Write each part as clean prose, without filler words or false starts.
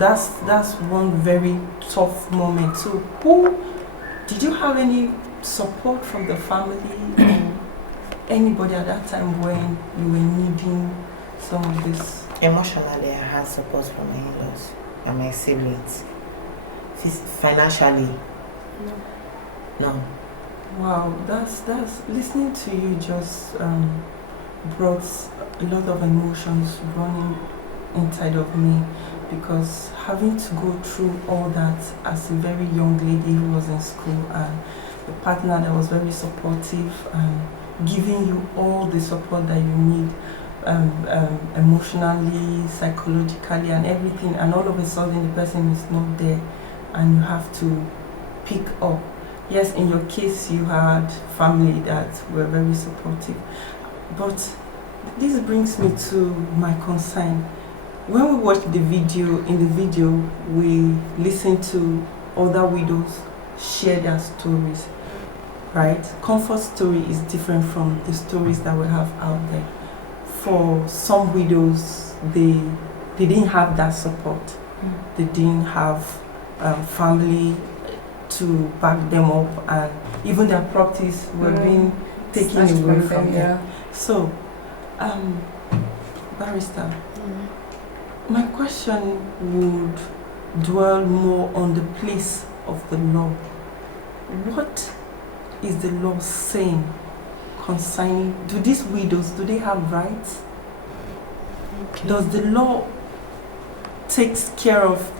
that's one very tough moment. So did you have any support from the family or anybody at that time when you were needing some of this? Emotionally, I had support from my in-laws and my siblings. Financially, no. Wow, that's listening to you just brought a lot of emotions running inside of me, because having to go through all that as a very young lady who was in school and a partner that was very supportive and giving you all the support that you need emotionally, psychologically and everything, and all of a sudden the person is not there and you have to pick up. Yes, in your case you had family that were very supportive, but this brings me to my concern. When we watched the video, in the video we listened to other widows share their stories, right? Comfort story is different from the stories that we have out there. For some widows, they didn't have that support. They didn't have family to back them up, and even their properties were being taken away from them. So, Barrister, my question would dwell more on the place of the law. What is the law saying concerning, do these widows, do they have rights? Okay. Does the law takes care of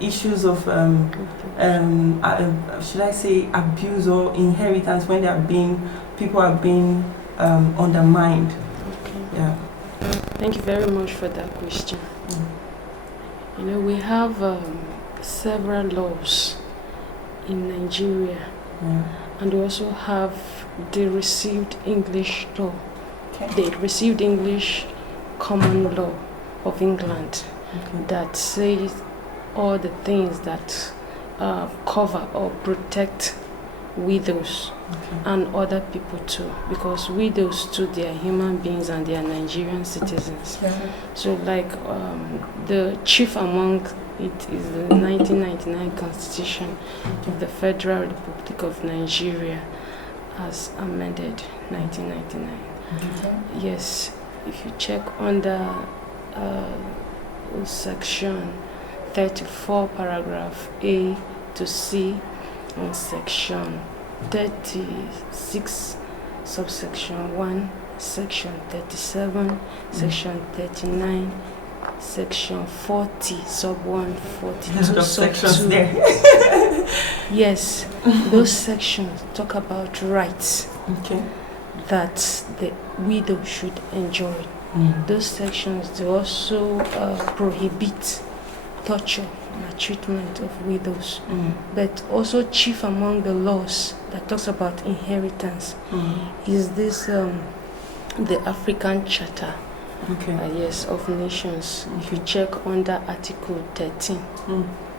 issues of should I say abuse or inheritance when people are being undermined? Okay. Yeah. Thank you very much for that question. You know, we have several laws in Nigeria, and we also have the received English law, the received English common law of England, that says all the things that cover or protect widows and other people too, because widows too, they are human beings and they are Nigerian citizens. So like the chief among it is the 1999 Constitution of the Federal Republic of Nigeria as amended 1999. Yes, if you check under section 34 paragraph A to C and section 36 subsection 1, section 37, section 39, section 40 sub 1, 42 sub 2. There. Yes, those sections talk about rights that the widow should enjoy. Those sections, they also prohibit torture, maltreatment of widows, but also chief among the laws that talks about inheritance is this the African Charter yes, of Nations. If you check under Article 13,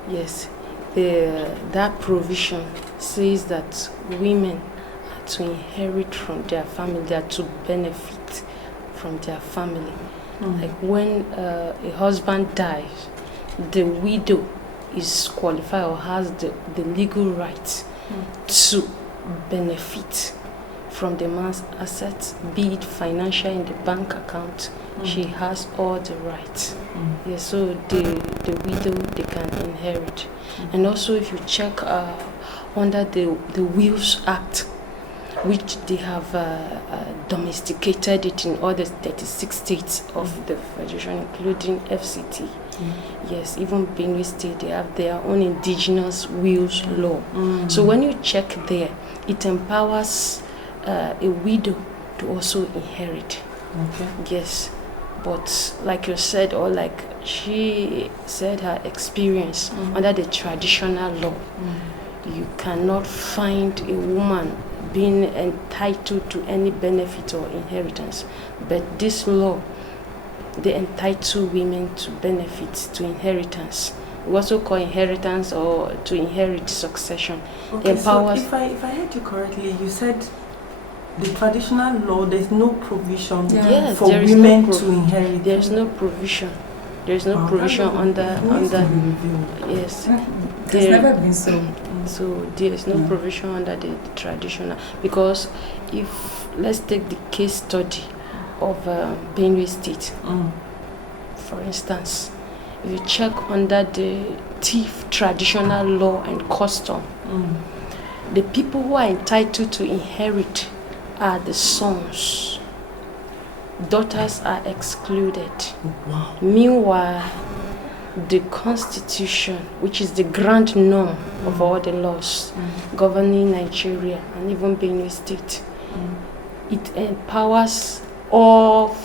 yes, that provision says that women are to inherit from their family, they are to benefit from their family. Like when a husband dies, the widow is qualified or has the legal right to benefit from the man's assets, be it financial in the bank account. She has all the rights. Yes, so the widow, they can inherit. And also if you check under the Wills Act, which they have domesticated it in all the 36 states of the Federation, including FCT. Yes, even Benue State, they have their own indigenous wills law. So when you check there, it empowers a widow to also inherit. Yes, but like you said, or like she said, her experience under the traditional law, you cannot find a woman being entitled to any benefit or inheritance. But this law, they entitle women to benefits, to inheritance. We also call inheritance or to inherit succession. Empowers. So if I heard you correctly, you said the traditional law, there's no provision for women to inherit. There's no provision. There is no provision under yes. It's never been so. So there is no provision under the traditional, because if let's take the case study of Benue State, for instance, if you check under the thief traditional law and custom, the people who are entitled to inherit are the sons. Daughters are excluded. Wow. Meanwhile, the constitution, which is the grand norm of all the laws governing Nigeria and even Benue State, it empowers all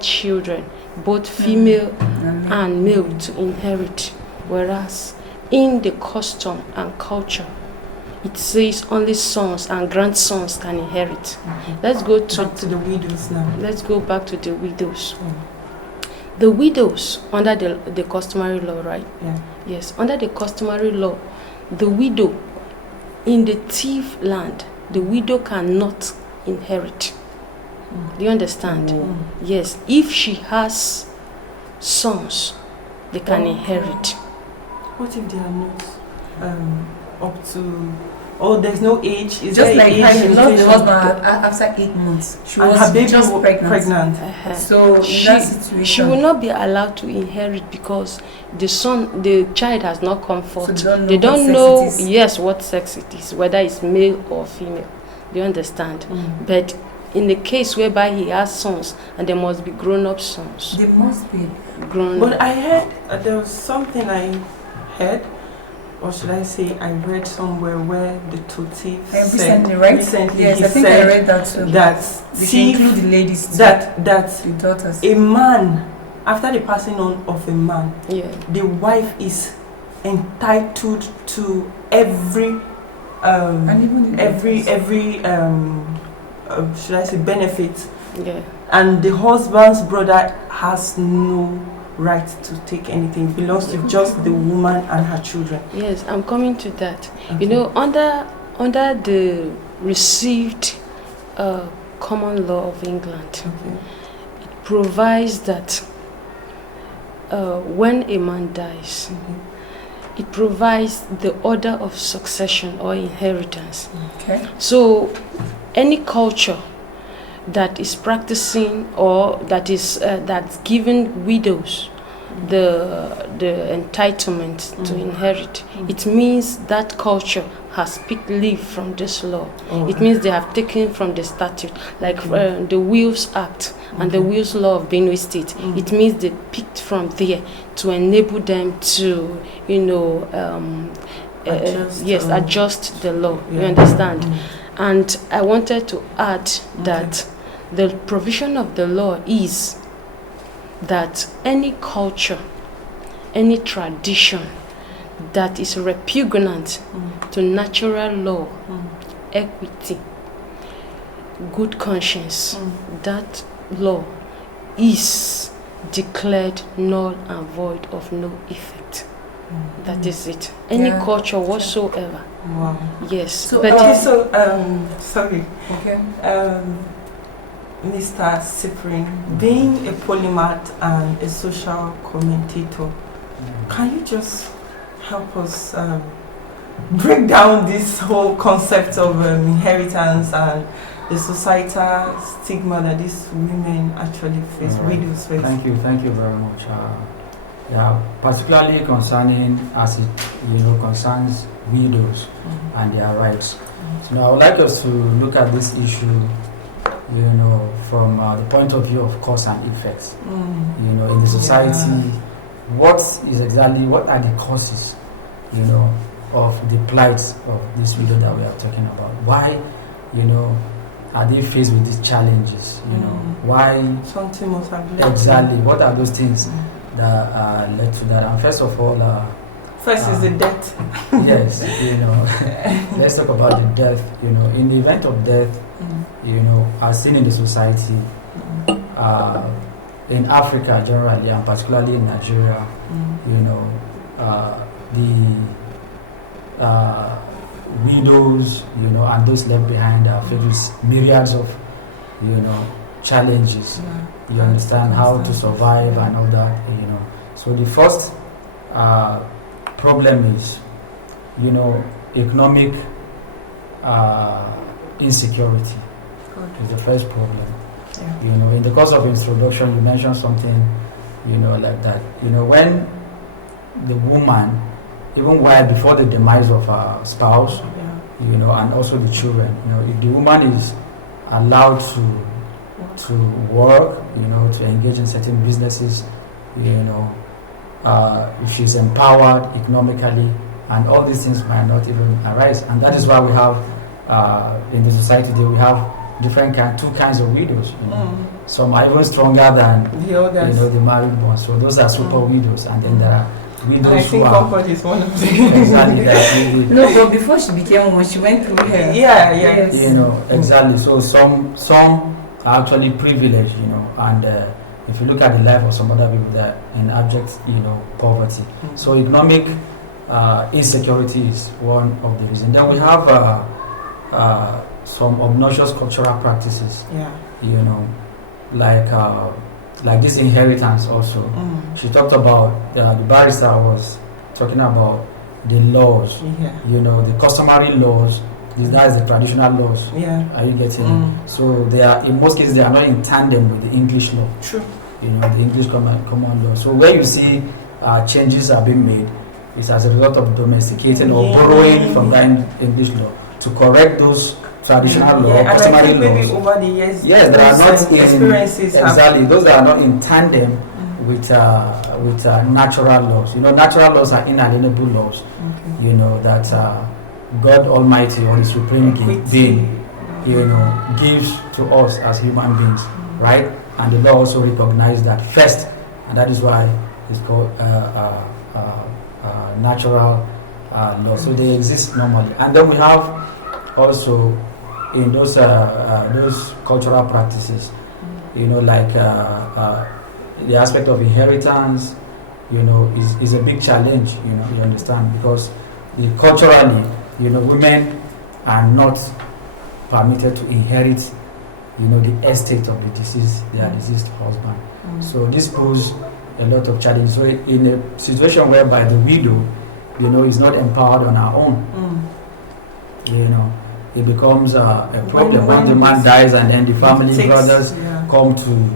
children, both female and male, to inherit, whereas in the custom and culture, it says only sons and grandsons can inherit. Let's go back to the widows now. Let's go back to the widows. The widows under the customary law, right? Yeah. Yes, under the customary law, the widow in the thief land, the widow cannot inherit. Do you understand? Yes, if she has sons, they can inherit. What if they are not up to? Oh, there's no age. Is just there like age? how you lost the husband after 8 months. She was her baby just pregnant. So in that situation, she will not be allowed to inherit because the child has not come forth. So they don't know what sex it is, whether it's male or female. Do you understand? But in the case whereby he has sons, and there must be grown-up sons. They must be grown. But I heard there was something I heard. Or should I say, I read somewhere where the Tutsi recently, right? Recently, yes, he I think said I read that too. That they include the ladies too. That the daughters. A man, after the passing on of a man, the wife is entitled to every should I say benefit. Yeah. And the husband's brother has no right to take anything. It belongs to just the woman and her children. Yes, I'm coming to that. Okay. You know, under the received common law of England, it provides that when a man dies, it provides the order of succession or inheritance. Okay. So any culture that is practicing or that is that's giving widows the entitlement to inherit, it means that culture has picked leaf from this law. It means they have taken from the statute, like the Wills Act and the Wills Law of Benue State. It means they picked from there to enable them to, adjust the law. You understand? And I wanted to add that the provision of the law is that any culture, any tradition that is repugnant to natural law, equity, good conscience, that law is declared null and void of no effect. That is it. Any culture whatsoever. Wow. Yes. So, sorry. Okay. Mr. Cyprian, being a polymath and a social commentator, can you just help us break down this whole concept of inheritance and the societal stigma that these women actually face, widows face? Thank you very much. Particularly concerning as it concerns widows and their rights. So I would like us to look at this issue from the point of view of cause and effects. In the society, what are the causes, of the plight of this widow that we are talking about? Why, are they faced with these challenges? Why? Something must have led. Exactly. What are those things that led to that? And first of all, is the death. Yes, let's talk about the death. In the event of death, as seen in the society, in Africa generally, and particularly in Nigeria, the widows, and those left behind are filled with myriads of, challenges. You understand how to survive and all that, So the first problem is, economic insecurity is the first problem. In the course of introduction, you mentioned something, like that. When the woman, even while before the demise of her spouse, and also the children, if the woman is allowed to work, to engage in certain businesses, if she's empowered economically, and all these things might not even arise. And that is why we have, in the society today, we have two kinds of widows. Some are even stronger than the married ones. So those are super widows, and then there are widows I think Concord is one of them. Exactly. No, but before she became one, she went through her. Yes. Exactly. So some are actually privileged, and if you look at the life of some other people, that in abject, poverty. So economic insecurity is one of the reasons. Then we have some obnoxious cultural practices. Like this inheritance also. She talked about, the barrister was talking about the laws, the customary laws. That is the traditional laws. Are you getting it? So they are, in most cases, they are not in tandem with the English law. True. The English common law. So where you see changes are being made, it's as a result of domesticating or borrowing from that English law to correct those traditional law, customary laws. Maybe over the years, yes, they are not experiences those that are not in tandem with natural laws. Natural laws are inalienable laws. That God Almighty, or the Supreme Being, gives to us as human beings, right? And the law also recognizes that first, and that is why it's called natural law. So they exist normally, and then we have also in those cultural practices, like the aspect of inheritance, is a big challenge. You understand, because culturally, women are not permitted to inherit, the estate of the their deceased husband. So this poses a lot of challenge. So in a situation whereby the widow, is not empowered on her own, it becomes a problem when the man dies and then the family brothers come to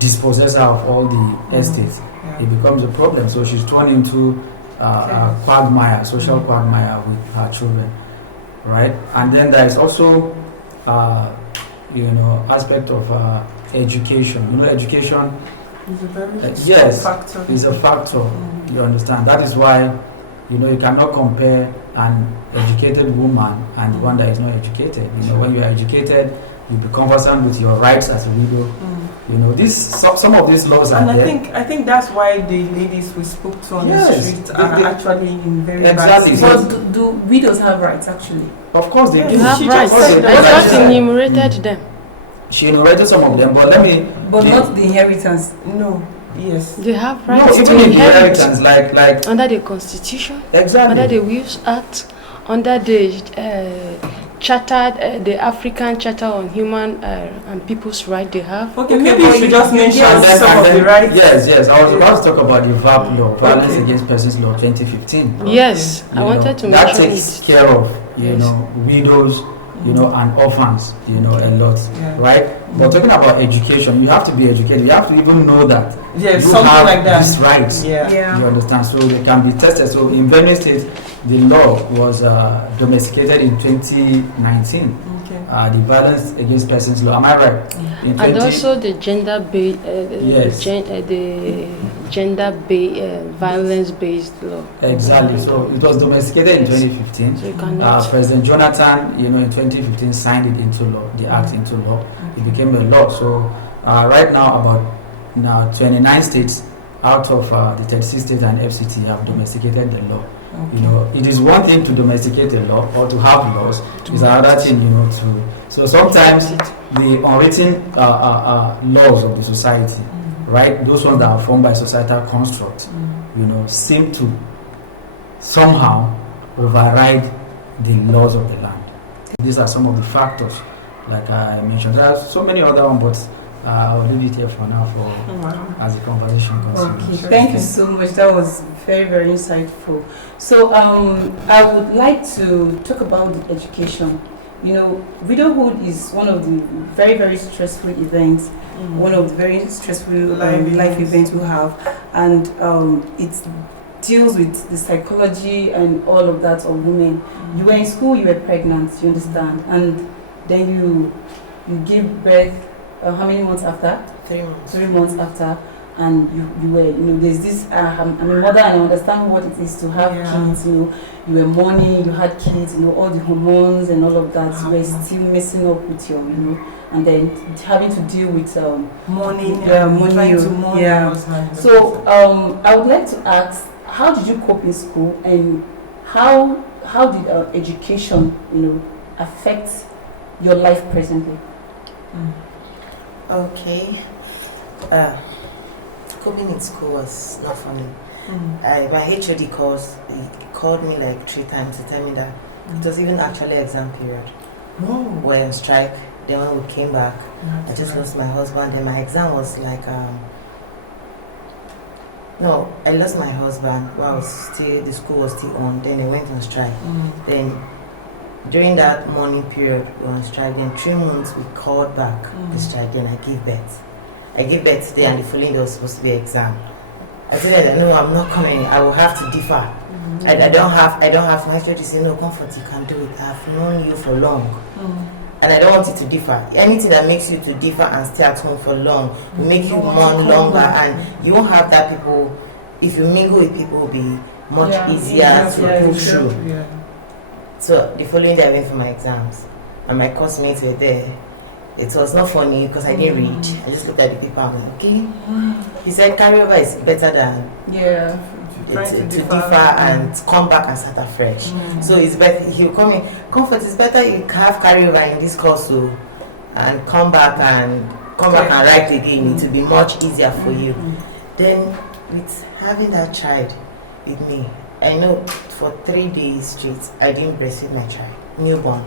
dispossess her of all the estates. It becomes a problem. So she's thrown into a quagmire, social quagmire with her children, right? And then there is also, aspect of education. Education is a very factor. Is a factor. You understand? That is why, you cannot compare an educated woman and the one that is not educated. When you are educated, you be conversant with your rights as a widow. Some of these laws are there. I think that's why the ladies we spoke to on the street are actually in very bad exactly. But do widows have rights actually? Of course they do. You have rights. I just enumerated them. She enumerated some of them, but not the inheritance. No. Yes. They have rights to to inherit. Inheritance, like under the Constitution, exactly. Under the Wills Act, under the Charter, the African Charter on Human and People's Rights they have. Okay, maybe you should just mention some of the rights. Yes. I was about to talk about the VAP law, Violence Against Persons Law 2015. Yes, I wanted to mention that takes care of widows, and orphans, a lot, right? But talking about education, you have to be educated. You have to even know that you have like that. These rights. Yeah. You understand? So they can be tested. So in Benue State, the law was domesticated in 2019. The Violence Against Persons Law. Am I right? And also the gender-based, violence-based law. Exactly. So it was domesticated in 2015. So President Jonathan, in 2015 signed it into law. The act into law. It became a law. So right now, about 29 states out of the 36 states and FCT have domesticated the law. It is one thing to domesticate a law or to have laws. It's another thing, So sometimes the unwritten laws of the society, right? Those ones that are formed by societal construct, seem to somehow override the laws of the land. These are some of the factors, like I mentioned. There are so many other ones, but I'll leave it here for now as the conversation continues. Okay, thank you so much. That was very, very insightful. So I would like to talk about the education. You know, widowhood is one of the very, very stressful events, one of the very stressful life events we have, and it deals with the psychology and all of that of women. You were in school, you were pregnant, you understand, and then you give birth. How many months after? 3 months. 3 months after, and you were, there's this. I'm a mother, and I understand what it is to have kids. You were mourning, you had kids. All the hormones and all of that. You were still messing up with your, and then having to deal with mourning. So I would like to ask, how did you cope in school, and how did education, affect your life presently? Okay. Coping in school was not funny. My HOD called me like 3 times to tell me that it was even actually exam period. We're on strike. Then when we came back, I just lost my husband. Then my exam was like no, I lost my husband while the school was still on. Then I went on strike. Then during that morning period, we were on strike. Then 3 months we called back the strike. Then I gave birth. I gave birth today, and the following day was supposed to be exam. I told her, no, I'm not coming. I will have to differ. I don't have my church to say, no, comfort, you can do it. I've known you for long. And I don't want you to differ. Anything that makes you to differ and stay at home for long will make you mourn longer, and you won't have that people. If you mingle with people, will be much easier to pull through. So the following day I went for my exams, and my course mates were there. It was not funny because I didn't read. I just looked at the paper and went, okay. He said carryover is better than to differ and come back and start afresh. So it's better. He'll come in. Comfort is better. You have carryover in this course too, and come back and write again. It will be much easier for you. Then with having that child with me, I know for 3 days straight I didn't breastfeed my child, newborn.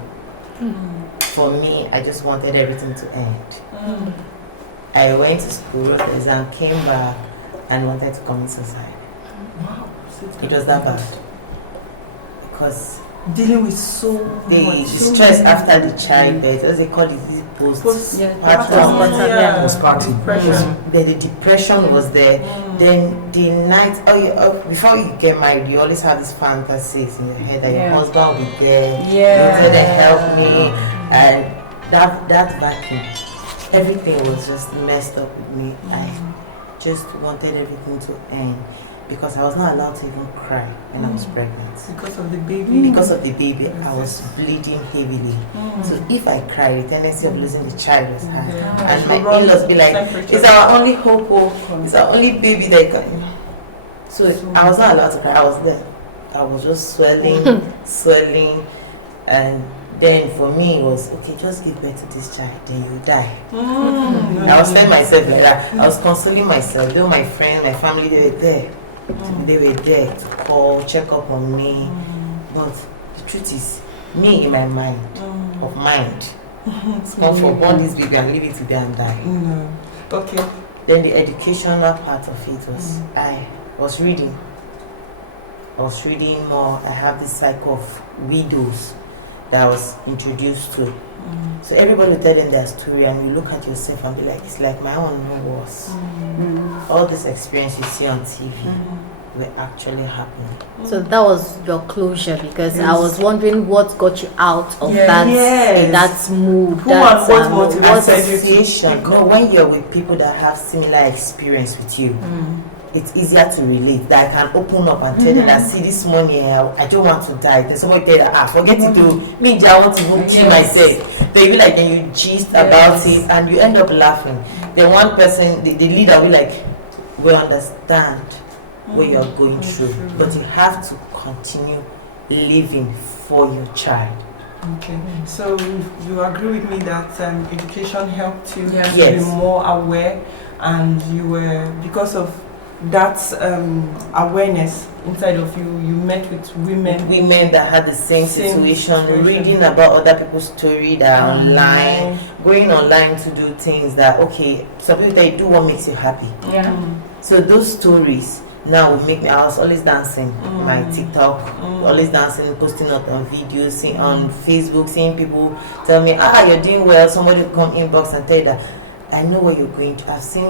For me, I just wanted everything to end. I went to school, wrote the exam, came back, and wanted to commit suicide. Wow. It was that bad. Because dealing with so the stress after the childbirth, as they call it, postpartum. The depression was there. Then the night, before you get married, you always have these fantasies in your head that your husband will be there, you're going to help me, and that vacuum, everything was just messed up with me. I just wanted everything to end. Because I was not allowed to even cry when I was pregnant. Because of the baby? Because of the baby, I was bleeding heavily. So if I cried, the tendency of losing the child was high. And my in-laws be like, it's our only hope, it's our only baby that can. So I was not allowed to cry, I was there. I was just swelling. And then for me it was, okay, just give birth to this child, then you die. I was telling myself like that. I was consoling myself. Though my friends, my family, they were there. They were there to call, check up on me. But the truth is, me in my mind, it's not for born this baby and leave it to there and die. Okay. Then the educational part of it was, I was reading more. I have this cycle of WIDOWS that I was introduced to. So everybody will tell them their story, and you look at yourself and be like, it's like my own, no worse. All this experience you see on TV were actually happening. So that was your closure, because I was wondering what got you out of that mood. What association? No, when you're with people that have similar experience with you, it's easier to relate. That I can open up and tell them that, see, this morning I don't want to die. Then somebody tell them, forget it, do me, I want to even kill myself. They be like, then you gist about it and you end up laughing. Then one person, the leader will be like, we understand what you're going through, but you have to continue living for your child. Okay, so you agree with me that education helped you to Yes. be more aware, and you were, because of that awareness inside of you. You met with women that had the same situation, reading about other people's story that are online, going online to do things that, okay, some people they do what makes you happy. So those stories now would make me, I was always dancing on my TikTok, always dancing, posting up on videos, seeing on Facebook, seeing people tell me, you're doing well, somebody will come inbox and tell you that, I know what you're going to. I've seen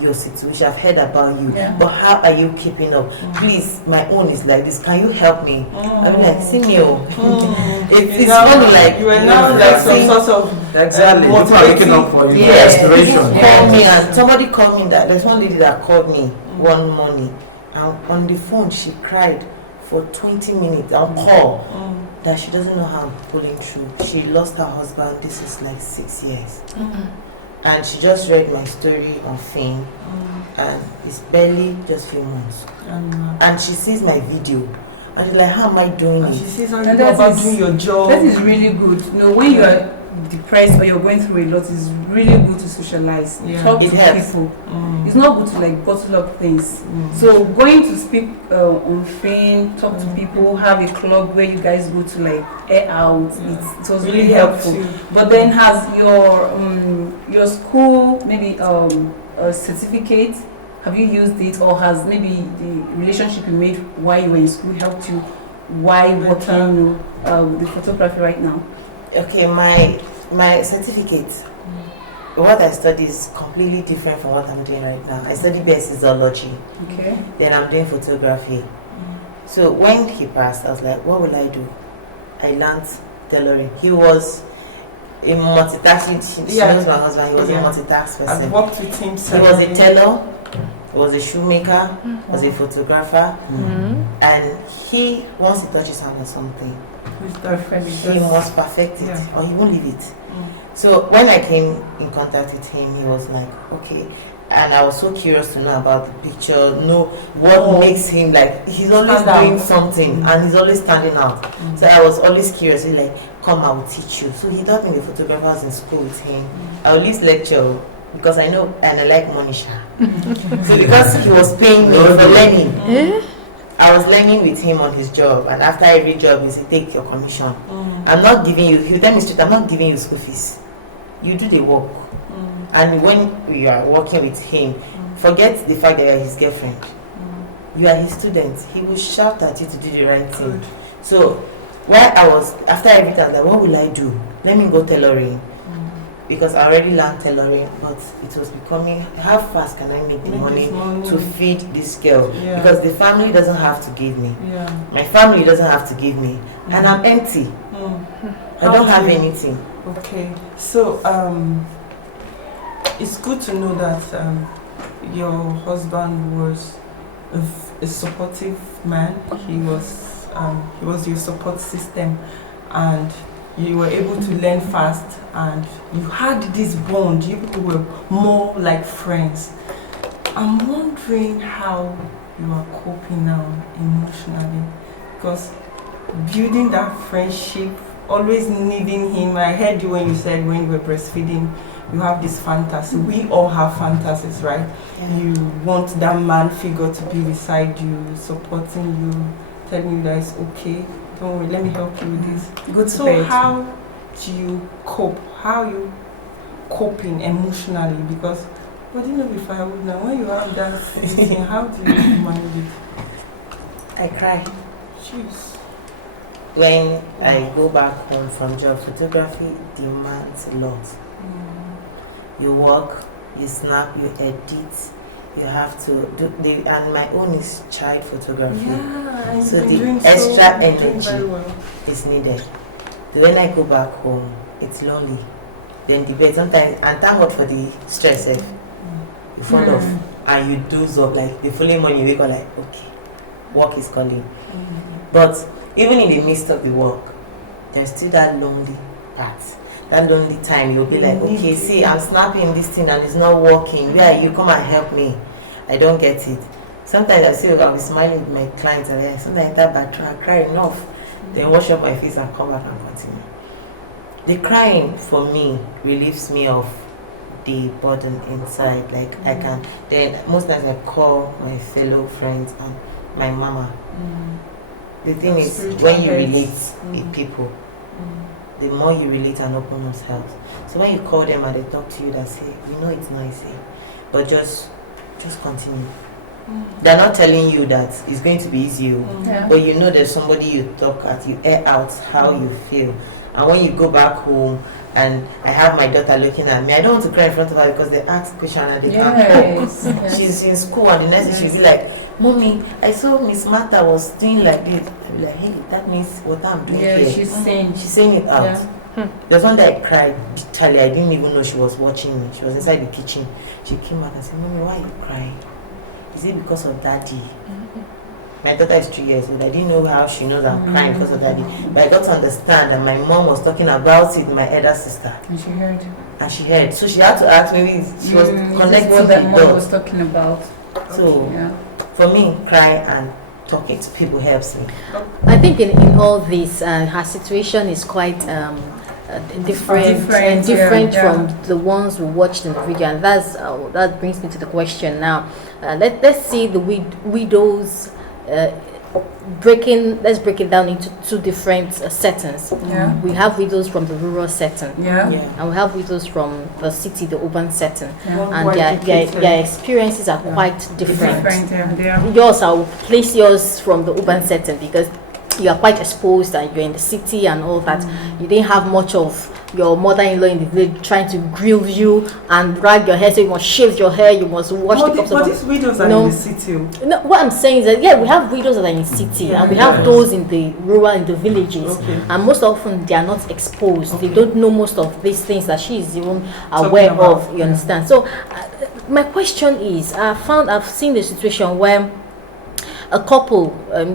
your situation. I've heard about you. But how are you keeping up? Please, my own is like this. Can you help me? I'm like, see me. It's funny, like you are now like some sort of motivating up for you. People call me, and somebody called me. That there's one lady that called me one morning, and on the phone she cried for 20 minutes on call that she doesn't know how I'm pulling through. She lost her husband. This is like 6 years. And she just read my story on Fame, and it's barely just few months. And she sees my video, and she's like, how am I doing it? She sees how you go about doing your job. That is really good. You know, when you are depressed or you're going through a lot, it's really good to socialize, talk to people. It's not good to like bottle up things. So going to speak on Fame, talk to people, have a club where you guys go to like air out. It was really helpful. But then has your school maybe a certificate? Have you used it, or has maybe the relationship you made while you were in school helped you while working the photography right now? Okay, my certificate, what I study is completely different from what I'm doing right now. I study BSc zoology. Okay. Then I'm doing photography. So when he passed, I was like, what will I do? I learned tailoring. He was a multitasking. She knows my husband. He was a multitask person. I've worked with him. He was a tailor. He was a shoemaker. Was a photographer. And he, once he touches hand or something, he must perfect it, or he won't leave it. So when I came in contact with him, he was like, okay. And I was so curious to know about the picture, know what makes him like, he's always doing something and he's always standing out. So I was always curious, he's like, come, I will teach you. So he taught me the photographers in school with him. I will leave lecture because I know and I like money. So because he was paying me for learning, I was learning with him on his job, and after every job he said, take your commission. I'm not giving you, he'll tell me straight, I'm not giving you school fees. You do the work. And when we are working with him, forget the fact that you're his girlfriend. You are his student. He will shout at you to do the right thing. So while I was, after everything, I was like, what will I do? Let me go tailoring. Because I already learned tailoring, but it was becoming, how fast can I make the money to feed this girl? Because the family doesn't have to give me. My family doesn't have to give me. And I'm empty. I don't have anything. Okay. So it's good to know that your husband was a supportive man. He was your support system, and you were able to learn fast, and you had this bond. You people were more like friends. I'm wondering how you are coping now emotionally, because building that friendship, always needing him. I heard you when you said when you were breastfeeding, you have this fantasy. We all have fantasies, right? You want that man figure to be beside you, supporting you, telling you that it's okay. Don't worry, let me help you with this. Good. So how do you cope? How are you coping emotionally? Because what do you know if I would now? When you have that thing, how do you manage it? I cry. Jeez. When I go back home from job, photography demands a lot. You work, you snap, you edit, you have to do and my own is child photography. So the extra energy is needed. When I go back home, it's lonely. Then the bed sometimes, and thank God for the stress. You fall off and you doze up, like the following morning you wake up like, okay, work is calling. But even in the midst of the work, there's still that lonely part. That lonely time, you'll be like, okay, see, I'm snapping this thing and it's not working. Where are you? Come and help me. I don't get it. Sometimes I say, I'll be smiling with my clients, and sometimes that bathroom, I cry enough. Then wash up my face and come back and continue. The crying for me relieves me of the burden inside. Like I can, then most times I call my fellow friends and my mama. The thing is, when you relate with people, the more you relate and open yourself. So when you call them and they talk to you, they say, you know it's nice, but just continue. They're not telling you that it's going to be easy, but you know there's somebody you talk at, you air out how you feel. And when you go back home, and I have my daughter looking at me, I don't want to cry in front of her because they ask question and they can't talk. She's in school and the next day she'll be like, Mommy, I saw Miss Martha was doing like this. I'll be like, hey, that means what I'm doing here. She's saying it out. There's one day I cried bitterly. I didn't even know she was watching me. She was inside the kitchen. She came out and said, Mommy, why are you crying? Is it because of Daddy? My daughter is 3 years old. I didn't know how she knows I'm crying because of Daddy. But I got to understand that my mom was talking about it with my elder sister. And she heard. So she had to ask me, she was connecting what that the mom dots. was talking about. So for me, cry and talking to people helps me. I think in all this, her situation is quite different from the ones we watched in the video, and that brings me to the question now. Let's see the widows. Let's break it down into two different settings. We have widows from the rural setting, and we have widows from the city, the urban setting, and their experiences are quite different. Yours, I will place yours from the urban setting because you are quite exposed and you're in the city and all that. You didn't have much of your mother-in-law in the village trying to grill you and drag your hair, so you must shave your hair, you must wash the cups. But these widows are in the city. No, what I'm saying is that we have widows that are in the city, and we have those in the rural, in the villages, and most often they are not exposed. They don't know most of these things that she is even aware of. You understand? So my question is, I've seen the situation where a couple,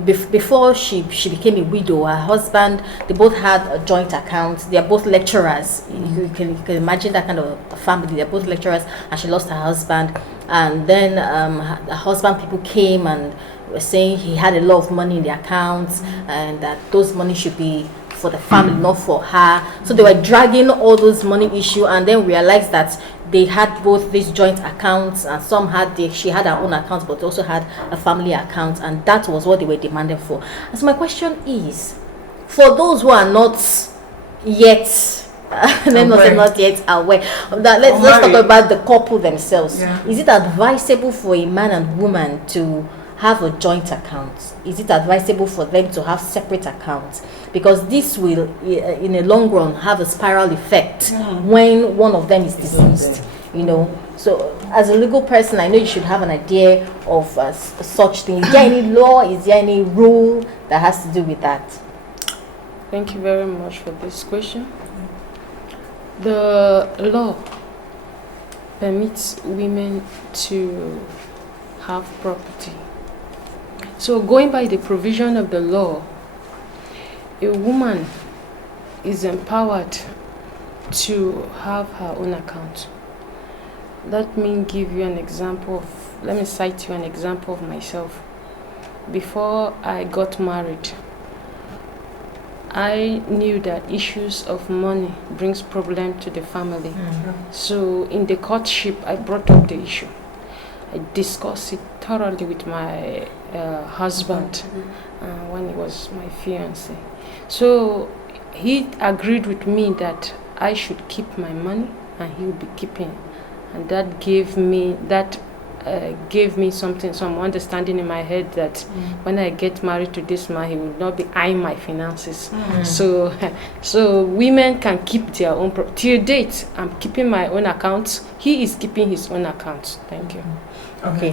before she became a widow, her husband, they both had a joint account. They are both lecturers. You can imagine that kind of a family. They're both lecturers, and she lost her husband. And then the husband people came and were saying he had a lot of money in the accounts, and that those money should be for the family, not for her. So they were dragging all those money issue, and then realized that they had both these joint accounts, and she had her own account, but also had a family account, and that was what they were demanding for. And so my question is, for those who are not yet not yet aware that, let's talk about the couple themselves. Is it advisable for a man and woman to have a joint account? Is it advisable for them to have separate accounts? Because this will, in the long run, have a spiral effect when one of them is deceased. So as a legal person, I know you should have an idea of such things. Is there any law? Is there any rule that has to do with that? Thank you very much for this question. The law permits women to have property. So going by the provision of the law, a woman is empowered to have her own account. Let me cite you an example of myself. Before I got married, I knew that issues of money brings problem to the family. So in the courtship, I brought up the issue. I discussed it thoroughly with my husband when he was my fiancé. So he agreed with me that I should keep my money and he would be keeping, and that gave me some understanding in my head that when I get married to this man, he will not be eyeing my finances. So women can keep their own till date. I'm keeping my own accounts. He is keeping his own accounts. Thank you. Okay.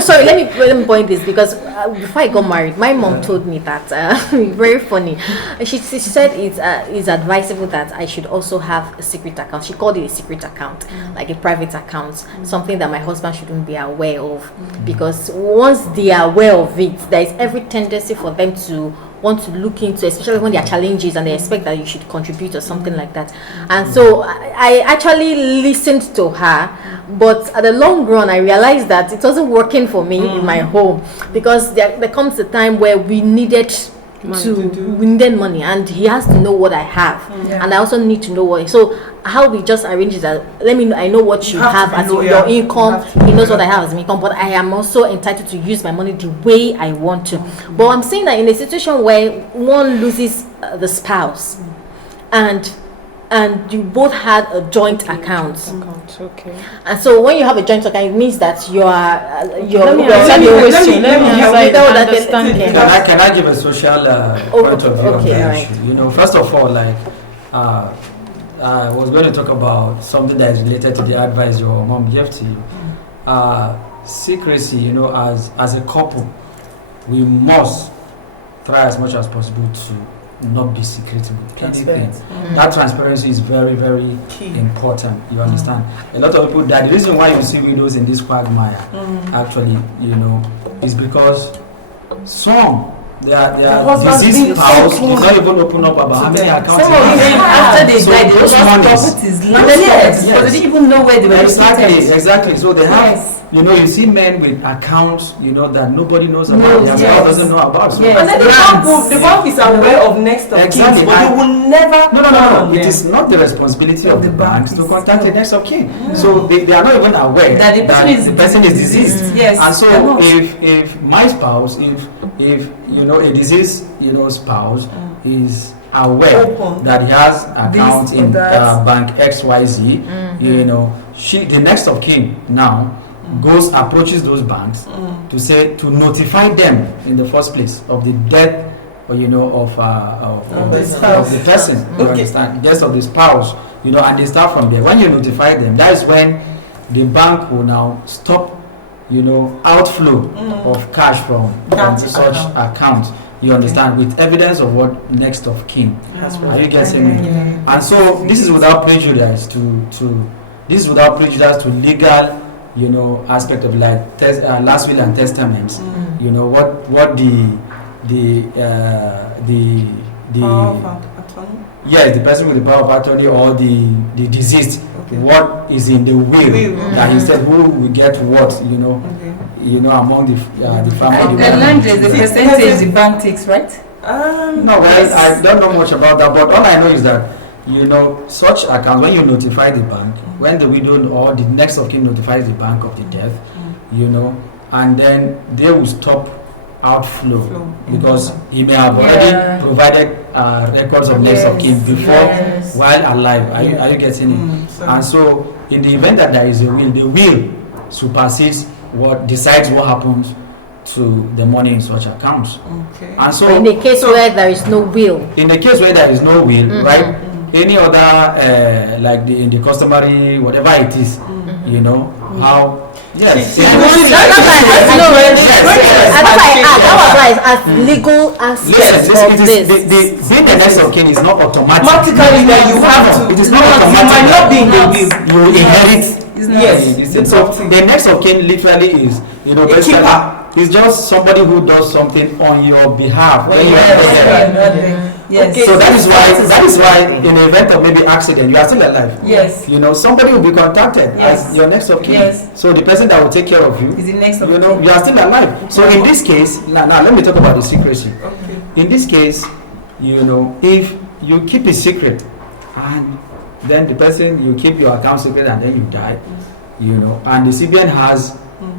Sorry, let me point this, because before I got married, my mom told me that very funny. She said it's advisable that I should also have a secret account. She called it a secret account, like a private account, something that my husband shouldn't be aware of, because once they are aware of it, there is every tendency for them to want to look into, especially when there are challenges and they expect that you should contribute or something like that. And so I actually listened to her, but at the long run I realized that it wasn't working for me in my home, because there comes a time where we needed we need money, and he has to know what I have, and I also need to know what. So how we just arrange it that I know what you have as your income. He knows what I have as my income, but I am also entitled to use my money the way I want to. But I'm saying that in a situation where one loses the spouse, and you both had a joint account. Okay. And so when you have a joint account, it means that you are Can I give a social point of view of the issue? You know, first of all, like I was going to talk about something that is related to the advice your mom gave to you. Secrecy, you know, as a couple, we must try as much as possible to not be secretive with anything. That transparency is very, very important. You understand? A lot of people, that the reason why you see widows in this quagmire, actually, you know, is because some they are deceased spouse did not even open up about how many accounts. Some of them after they died, they lost properties. Yes. They didn't even know where they were exactly. So they have. You know, you see men with accounts, you know, that nobody knows about, their spouse doesn't know about. So and then the bank is aware of next of kin, but they will never. No. It is not the responsibility of the banks to contact the next of kin. So they are not even aware that the person is deceased. Yes. And so if my spouse, if you know a deceased, you know, spouse is aware that he has account in bank XYZ, you know, the next of kin now approaches those banks to notify them in the first place of the death, or you know, of the person. You understand? Death of the spouse. You know, and they start from there. When you notify them, that is when the bank will now stop, you know, outflow of cash from such account. You understand, with evidence of what next of kin. Are you getting me? And so this is without prejudice to legal, you know, aspect of like last will and testaments. You know what the the person with the power of attorney or the deceased, what is in the will that he said who will get what, you know, among the family. And land is the percentage the bank takes, right? No, well, I don't know much about that, but all I know is that, you know, such accounts, when you notify the bank, when the widow or the next of kin notifies the bank of the death, you know, and then they will stop outflow because he may have already provided records of next of kin before while alive. Are you getting it? And so in the event that there is a will, the will supersedes what decides what happens to the money in such accounts. And so in the case where there is no will, right? Any other like in the customary whatever it is, you know, how as legal aspects of this. Being the next of kin is not automatic. Automatically that you have to. It is not automatic. You might not be in the will. You inherit. Yes. So the next of kin literally is, you know, a keeper. It's just somebody who does something on your behalf when you are there. Yes. So that is why in the event of maybe accident, you are still alive. Yes. You know, somebody will be contacted as your next of kin. Yes. So the person that will take care of you is the next of kin. You know, you are still alive. So in this case, now let me talk about the secrecy. In this case, you know, if you keep it secret and then the person, you keep your account secret and then you die, you know, and the CBN has,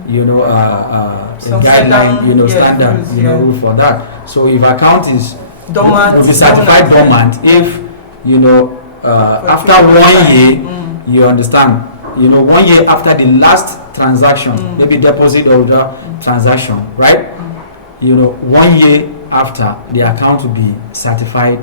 you know, a guideline, you know, standard, you know, rule for that. So if account is dormant, will be certified dormant if, you know, after 1 year, you understand, you know, 1 year after the last transaction, maybe deposit or the transaction, right? You know, 1 year after, the account will be certified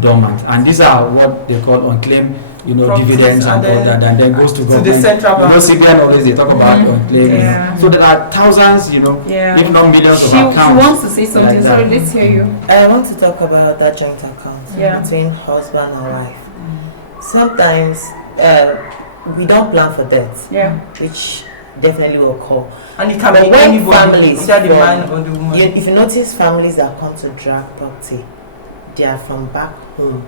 dormant, and these are what they call unclaimed, you know, dividends and all that, and then goes to government. The central bank. You know, CBN always they talk about unclaimed. So there are thousands, you know, if not millions of accounts. She wants to say something. Like sorry, let's hear you. I want to talk about that joint account between husband and wife. Sometimes we don't plan for death, which definitely will occur. And it can be any families, either the man or the woman. If you notice families that come to drag property, they are from back home.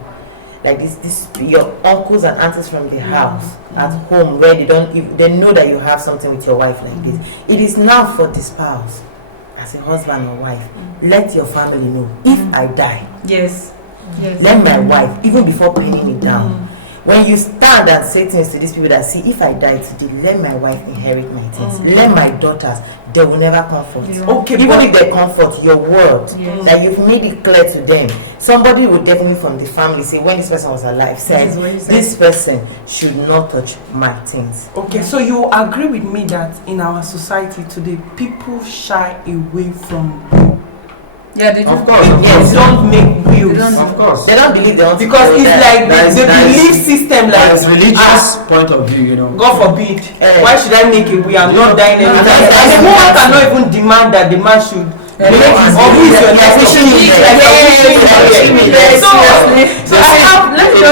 Like this your uncles and aunties from the house at home, where they know that you have something with your wife like this. It is now for the spouse. as a husband or wife, let your family know if I die. Yes. Yes. Let my wife, even before pinning it down. When you stand and say things to these people that see, if I die today, let my wife inherit my things. Let my daughters, they will never comfort. Okay, even if they comfort your word, that you've made it clear to them, somebody will definitely from the family say, when this person was alive, says this person should not touch my things. Okay, so you agree with me that in our society today, people shy away from will? Yeah, they do. Of course, Yes, don't make wills. of course. They don't believe they want Because it's like the belief system, like As religious point of view, you know. God forbid, why should I make a will? I'm not dying anytime. no, And the woman cannot even demand that the man should make his or who is your next of kin. So I have,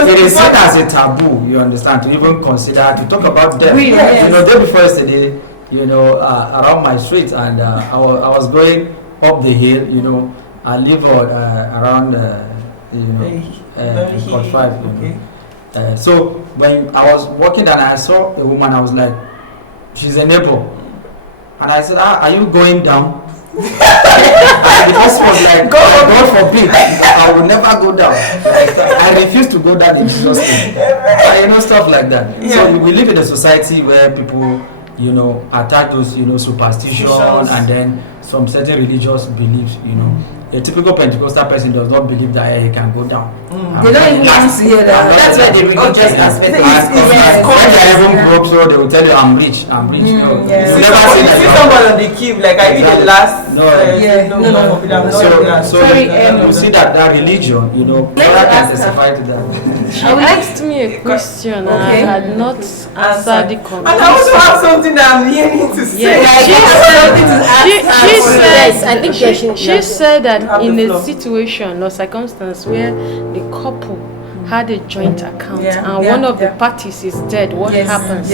it is seen as a taboo, you understand, to even consider to talk about death. You know, day before yesterday, you know, around my street, and I was going up the hill, you know. I live around, you know, Court 5. You know. So when I was walking and I saw a woman, I was like, she's a neighbor, and I said, are you going down? And the person was like, God forbid, I will never go down. I refuse to go down in Jesus' name. You know, stuff like that. So we live in a society where people, you know, attack those, you know, superstition and then some certain religious beliefs, you know. A typical Pentecostal person does not believe that he can go down. They don't even want to hear that. That's why the religious aspect When they are even broke, so they will tell you, I'm rich. No, you never see that. See somebody on the cube, like I did the last. No. So you see that religion, you know, God can testify to that. She asked me a question and I had not answered the question. And I also have something that I'm yearning to say. She said that in a situation or circumstance where the couple had a joint account and one of the parties is dead, what happens?